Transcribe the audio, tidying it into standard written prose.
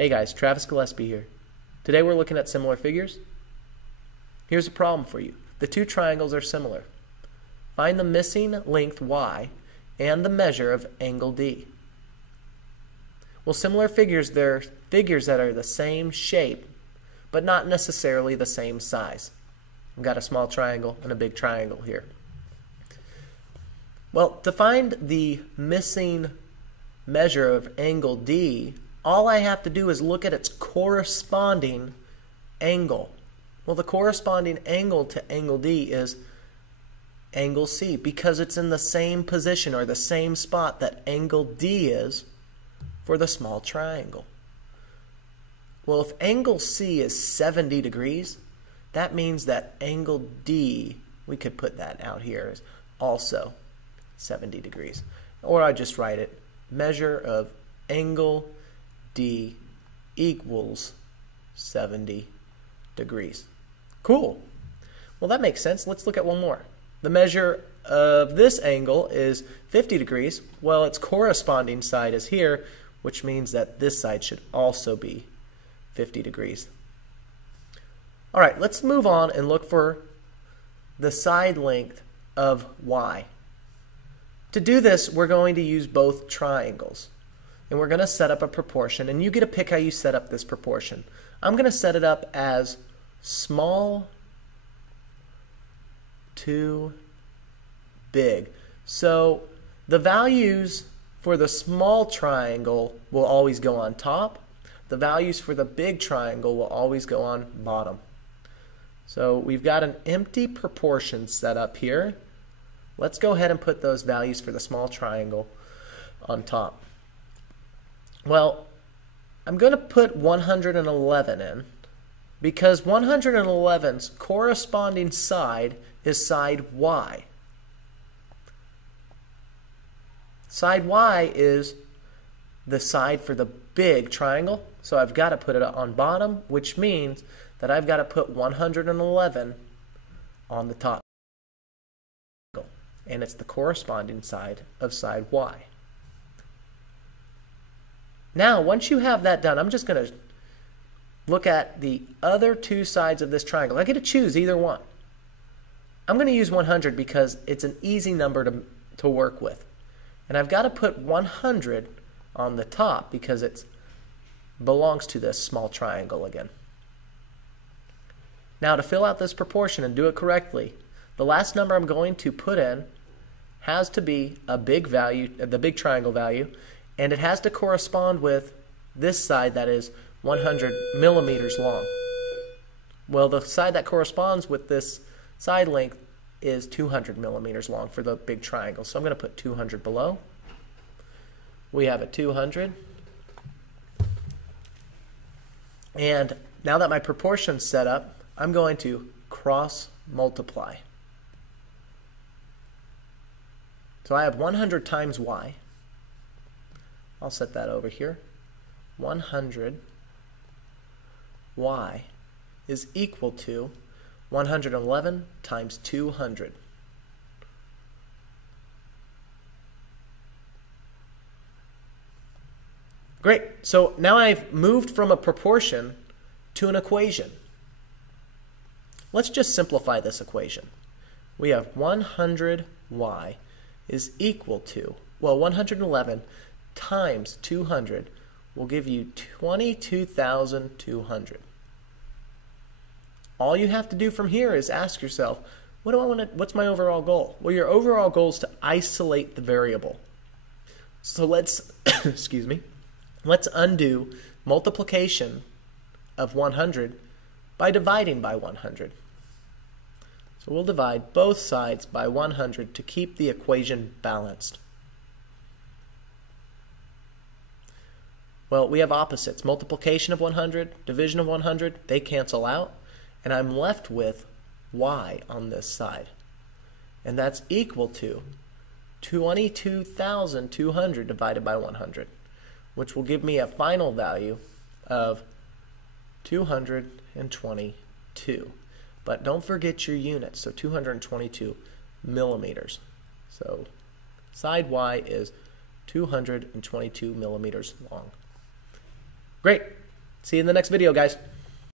Hey guys, Travis Gillespie here. Today we're looking at similar figures. Here's a problem for you. The two triangles are similar. Find the missing length y and the measure of angle d. Well, similar figures, they're figures that are the same shape, but not necessarily the same size. I've got a small triangle and a big triangle here. Well, to find the missing measure of angle d, all I have to do is look at its corresponding angle. Well, the corresponding angle to angle D is angle C because it's in the same position or the same spot that angle D is for the small triangle. Well, if angle C is 70 degrees, that means that angle D, we could put that out here, is also 70 degrees. Or I just write it, measure of angle D equals 70 degrees. Cool. Well, that makes sense. Let's look at one more. The measure of this angle is 50 degrees. Well, its corresponding side is here, which means that this side should also be 50 degrees. All right, let's move on and look for the side length of y. To do this, we're going to use both triangles. And we're going to set up a proportion, and you get to pick how you set up this proportion. I'm going to set it up as small to big. So the values for the small triangle will always go on top. The values for the big triangle will always go on bottom. So we've got an empty proportion set up here. Let's go ahead and put those values for the small triangle on top. Well, I'm going to put 111 in because 111's corresponding side is side y. Side y is the side for the big triangle, so I've got to put it on bottom, which means that I've got to put 111 on the top. And it's the corresponding side of side y. Now, once you have that done, I'm just going to look at the other two sides of this triangle. I get to choose either one. I'm going to use 100 because it's an easy number to work with. And I've got to put 100 on the top because it belongs to this small triangle again. Now, to fill out this proportion and do it correctly, the last number I'm going to put in has to be a big value, the big triangle value, and it has to correspond with this side that is 100 millimeters long. Well, the side that corresponds with this side length is 200 millimeters long for the big triangle. So I'm going to put 200 below. We have a 200. And now that my proportion's set up, I'm going to cross multiply. So I have 100 times y. I'll set that over here. 100 y is equal to 111 times 200. Great. So now I've moved from a proportion to an equation. Let's just simplify this equation. We have 100y is equal to, well, 111 times 200 will give you 22,200. All you have to do from here is ask yourself, what's my overall goal? Well, your overall goal is to isolate the variable. So let's, excuse me, let's undo multiplication of 100 by dividing by 100. So we'll divide both sides by 100 to keep the equation balanced. Well, we have opposites. Multiplication of 100, division of 100, they cancel out. And I'm left with y on this side. And that's equal to 22,200 divided by 100, which will give me a final value of 222. But don't forget your units, so 222 millimeters. So side y is 222 millimeters long. Great. See you in the next video, guys.